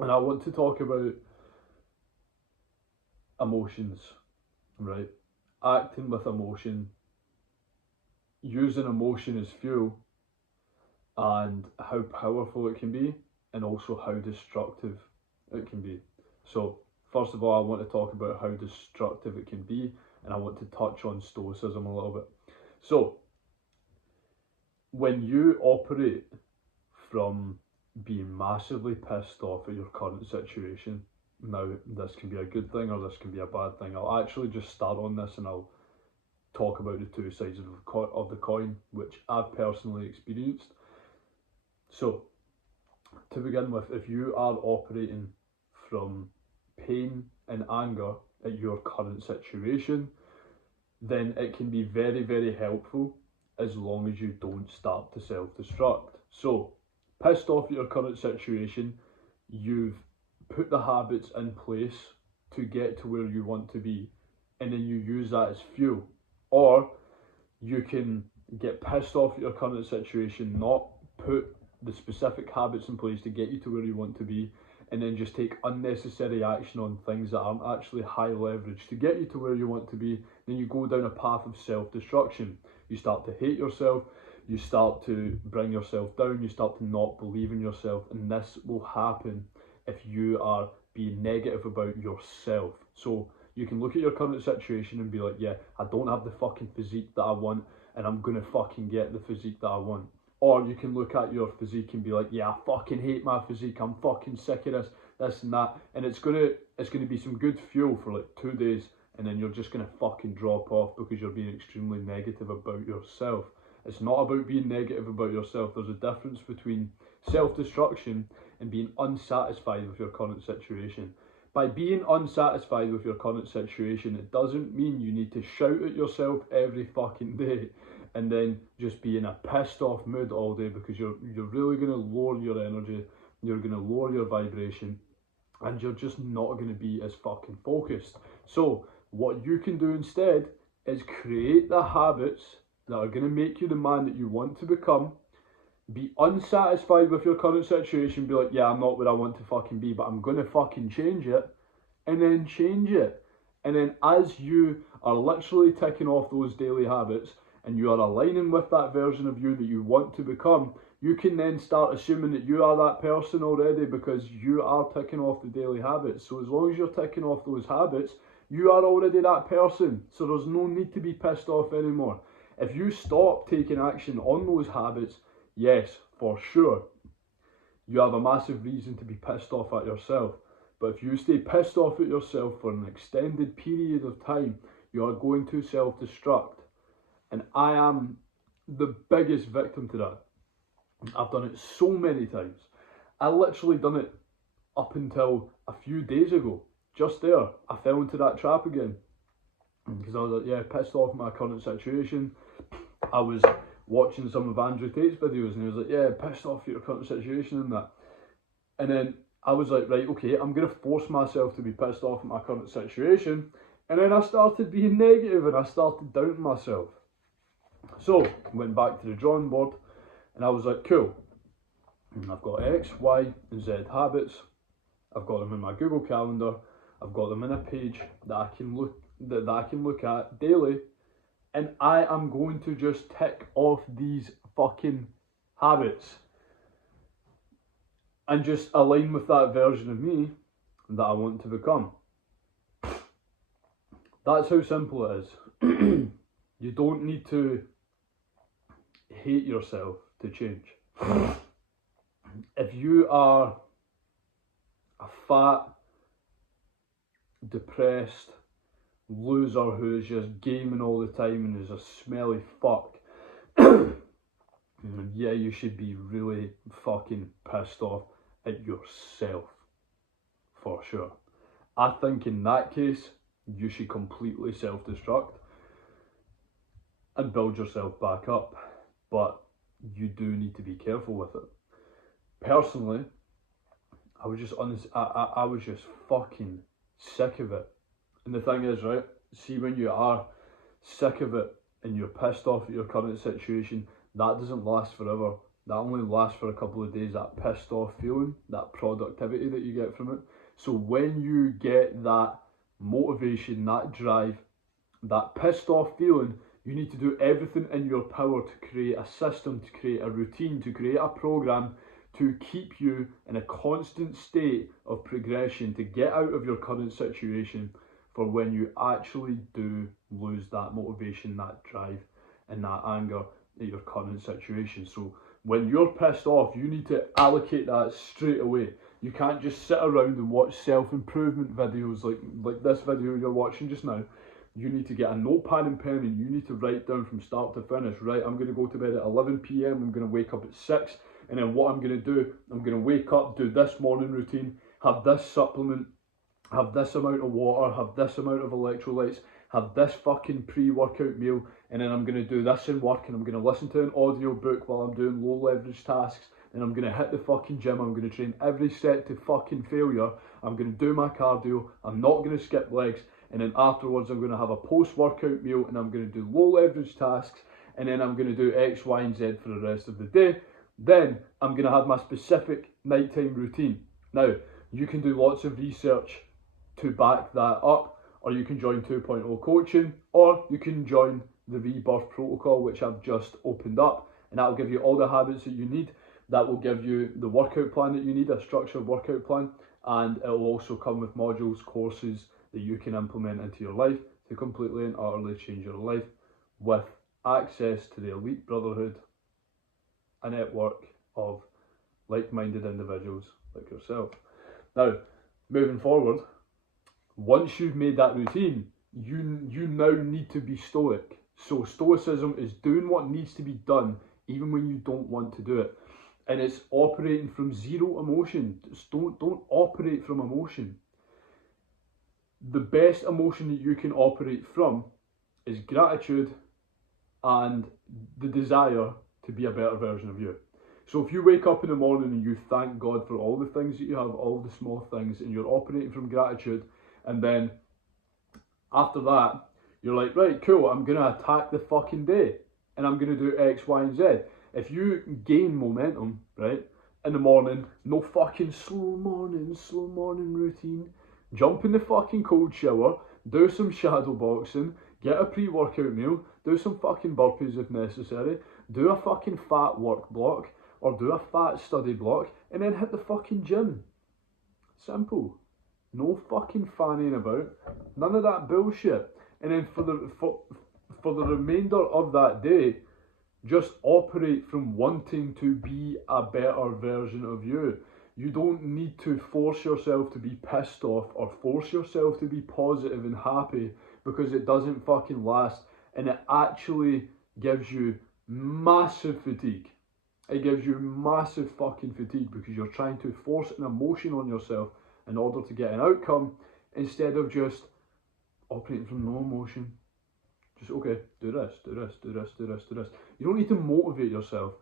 And I want to talk about emotions, right? Acting with emotion, using emotion as fuel, and how powerful it can be, and also how destructive it can be. So, first of all, I want to talk about how destructive it can be, and I want to touch on stoicism a little bit. So, when you operate from being massively pissed off at your current situation, now this can be a good thing or this can be a bad thing. I'll actually just start on this and I'll talk about the two sides of the coin, which I've personally experienced. So, to begin with, if you are operating from pain and anger at your current situation, then it can be very, very helpful as long as you don't start to self destruct. So, pissed off at your current situation, you've put the habits in place to get to where you want to be, and then you use that as fuel. Or you can get pissed off at your current situation, not put the specific habits in place to get you to where you want to be, and then just take unnecessary action on things that aren't actually high leverage to get you to where you want to be. Then you go down a path of self-destruction. You start to hate yourself, you start to bring yourself down, you start to not believe in yourself, and this will happen if you are being negative about yourself. So you can look at your current situation and be like, yeah, I don't have the fucking physique that I want, and I'm gonna fucking get the physique that I want. Or you can look at your physique and be like, yeah, I fucking hate my physique, I'm fucking sick of this and that. And it's gonna be some good fuel for like 2 days, and then you're just gonna fucking drop off because you're being extremely negative about yourself. It's not about being negative about yourself. There's a difference between self-destruction and being unsatisfied with your current situation. By being unsatisfied with your current situation, it doesn't mean you need to shout at yourself every fucking day and then just be in a pissed off mood all day, because you're really going to lower your energy, you're going to lower your vibration, and you're just not going to be as fucking focused. So what you can do instead is create the habits that are going to make you the man that you want to become. Be unsatisfied with your current situation, be like, yeah, I'm not where I want to fucking be, but I'm going to fucking change it, and then change it. And then as you are literally ticking off those daily habits, and you are aligning with that version of you that you want to become, you can then start assuming that you are that person already, because you are ticking off the daily habits. So as long as you're ticking off those habits, you are already that person. So there's no need to be pissed off anymore. If you stop taking action on those habits, yes, for sure, you have a massive reason to be pissed off at yourself. But if you stay pissed off at yourself for an extended period of time, you are going to self-destruct. And I am the biggest victim to that. I've done it so many times. I literally done it up until a few days ago. Just there, I fell into that trap again. Because I was like, yeah, pissed off at my current situation. I was watching some of Andrew Tate's videos and he was like, yeah, pissed off at your current situation and that. And then I was like, right, okay, I'm going to force myself to be pissed off at my current situation. And then I started being negative and I started doubting myself. So I went back to the drawing board and I was like, cool, I've got X, Y, and Z habits. I've got them in my Google Calendar. I've got them in a page that I can look at daily, and I am going to just tick off these fucking habits and just align with that version of me that I want to become. That's how simple it is. You don't need to hate yourself to change. If you are a fat, depressed loser who is just gaming all the time and is a smelly fuck, yeah, you should be really fucking pissed off at yourself, for sure. I think in that case, you should completely self-destruct and build yourself back up, but you do need to be careful with it. Personally, I was just honest. I was just fucking sick of it. And the thing is, right? See, when you are sick of it and you're pissed off at your current situation, that doesn't last forever. that only lasts for a couple of days, that pissed off feeling, that productivity that you get from it. So when you get that motivation, that drive, that pissed off feeling, you need to do everything in your power to create a system, to create a routine, to create a program to keep you in a constant state of progression, to get out of your current situation for when you actually do lose that motivation, that drive, and that anger at your current situation. So when you're pissed off, you need to allocate that straight away. You can't just sit around and watch self-improvement videos like this video you're watching just now. You need to get a notepad and pen and you need to write down from start to finish. Right, I'm going to go to bed at 11 p.m. I'm going to wake up at 6. And then what I'm going to do, I'm going to wake up, do this morning routine, have this supplement, have this amount of water, have this amount of electrolytes, have this fucking pre-workout meal, and then I'm going to do this in work, and I'm going to listen to an audio book while I'm doing low leverage tasks, and I'm going to hit the fucking gym, I'm going to train every set to fucking failure, I'm going to do my cardio, I'm not going to skip legs, and then afterwards I'm going to have a post-workout meal, and I'm going to do low leverage tasks, and then I'm going to do X, Y, and Z for the rest of the day. Then I'm going to have my specific nighttime routine. Now, you can do lots of research to back that up, or you can join 2.0 coaching, or you can join the Rebirth Protocol, which I've just opened up, and that will give you all the habits that you need. That will give you the workout plan that you need, a structured workout plan, and it will also come with modules, courses that you can implement into your life to completely and utterly change your life with access to the elite brotherhood, a network of like-minded individuals like yourself. Now, moving forward, once you've made that routine, you now need to be stoic. So stoicism is doing what needs to be done even when you don't want to do it. And it's operating from zero emotion. Just don't operate from emotion. The best emotion that you can operate from is gratitude and the desire to be a better version of you. So if you wake up in the morning and you thank God for all the things that you have, all the small things, and you're operating from gratitude, and then after that, you're like, right, cool, I'm going to attack the fucking day, and I'm going to do X, Y, and Z. If you gain momentum, right, in the morning, no fucking slow morning routine, jump in the fucking cold shower, do some shadow boxing, get a pre-workout meal, do some fucking burpees if necessary, do a fucking fat work block, or do a fat study block, and then hit the fucking gym. Simple. No fucking fanning about. None of that bullshit. And then for the remainder of that day, just operate from wanting to be a better version of you. You don't need to force yourself to be pissed off or force yourself to be positive and happy, because it doesn't fucking last, and it actually gives you massive fatigue. It gives you massive fucking fatigue because you're trying to force an emotion on yourself in order to get an outcome instead of just operating from no emotion. Just, okay, do this. You don't need to motivate yourself.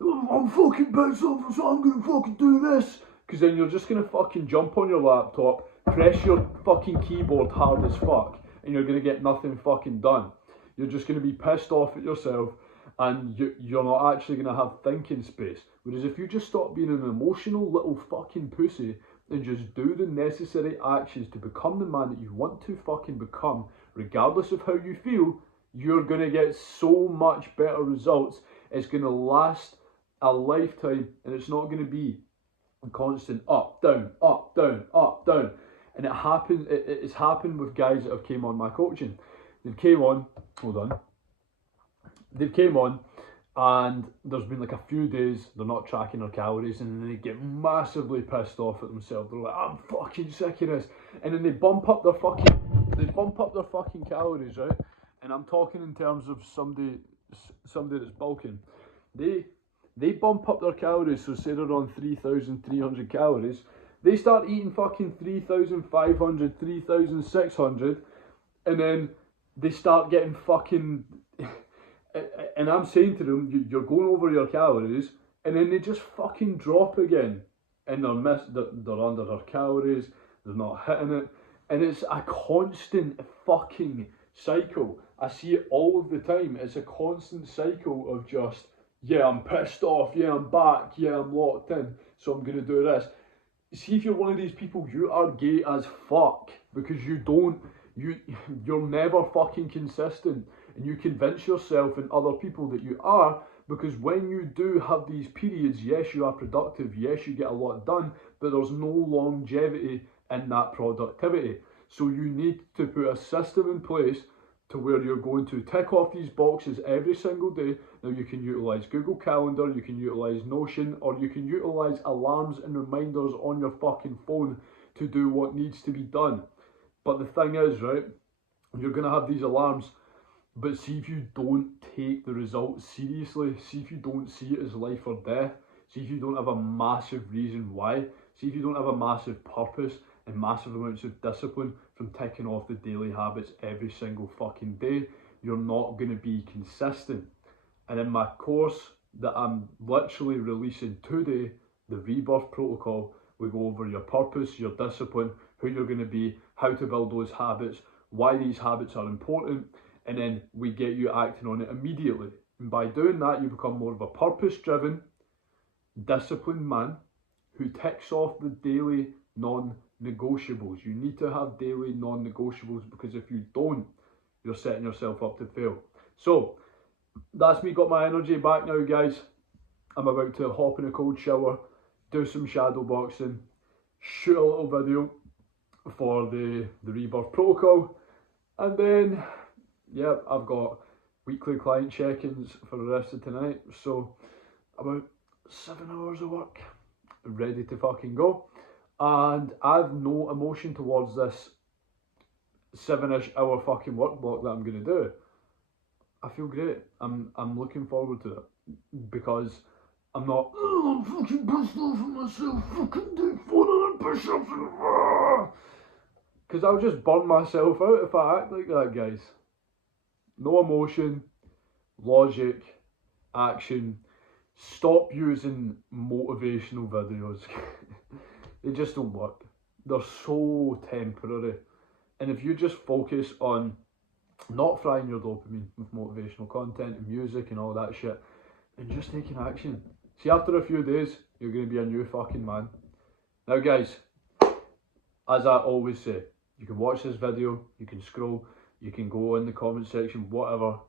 I'm fucking pissed off, so I'm gonna fucking do this. Because then you're just gonna fucking jump on your laptop, press your fucking keyboard hard as fuck, and you're gonna get nothing fucking done. You're just gonna be pissed off at yourself, and you're not actually gonna have thinking space. Whereas if you just stop being an emotional little fucking pussy and just do the necessary actions to become the man that you want to fucking become, regardless of how you feel, you're gonna get so much better results. It's gonna last a lifetime, and it's not gonna be a constant up, down, up, down, up, down. And it's happened with guys that have came on my coaching. They've came on and there's been like a few days they're not tracking their calories, and then they get massively pissed off at themselves. They're like, I'm fucking sick of this. And then they bump up their fucking calories, right? And I'm talking in terms of somebody that's bulking. They bump up their calories, so say they're on 3,300 calories, they start eating fucking 3,500, 3,600, and then they start getting fucking, and I'm saying to them, you're going over your calories, and then they just fucking drop again, and they're under their calories, they're not hitting it, and it's a constant fucking cycle. I see it all of the time. It's a constant cycle of just yeah, I'm pissed off, yeah, I'm back, yeah, I'm locked in, so I'm gonna do this. See if you're one of these people, you are gay as fuck because you you're never fucking consistent, and you convince yourself and other people that you are, because when you do have these periods, yes, you are productive, yes, you get a lot done, but there's no longevity in that productivity. So you need to put a system in place to where you're going to tick off these boxes every single day. Now you can utilize Google Calendar, you can utilize Notion, or you can utilize alarms and reminders on your fucking phone to do what needs to be done. But the thing is, right, you're gonna have these alarms, but see if you don't take the results seriously, see if you don't see it as life or death, see if you don't have a massive reason why, see if you don't have a massive purpose and massive amounts of discipline from ticking off the daily habits every single fucking day, you're not going to be consistent. And in my course that I'm literally releasing today, the Rebirth Protocol, we go over your purpose, your discipline, who you're going to be, how to build those habits, why these habits are important, and then we get you acting on it immediately. And by doing that, you become more of a purpose-driven, disciplined man who ticks off the daily non-negotiables. You need to have daily non-negotiables, because if you don't, you're setting yourself up to fail. So that's me, got my energy back now, guys. I'm about to hop in a cold shower, do some shadow boxing, shoot a little video for the Rebirth Protocol, and then yeah, I've got weekly client check-ins for the rest of tonight, so about 7 hours of work ready to fucking go. And I've no emotion towards this 7-ish hour fucking work block that I'm gonna do. I feel great. I'm looking forward to it, because I'm not, oh, I'm fucking pissed off at myself, fucking do 400 push-ups and because I'll just burn myself out if I act like that, guys. No emotion, logic, action. Stop using motivational videos. They just don't work. They're so temporary. And if you just focus on not frying your dopamine with motivational content and music and all that shit, and just taking action. See, after a few days, you're going to be a new fucking man. Now, guys, as I always say, you can watch this video, you can scroll, you can go in the comment section, whatever.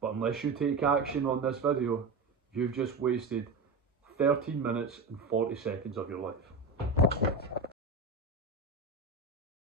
But unless you take action on this video, you've just wasted 13 minutes and 40 seconds of your life.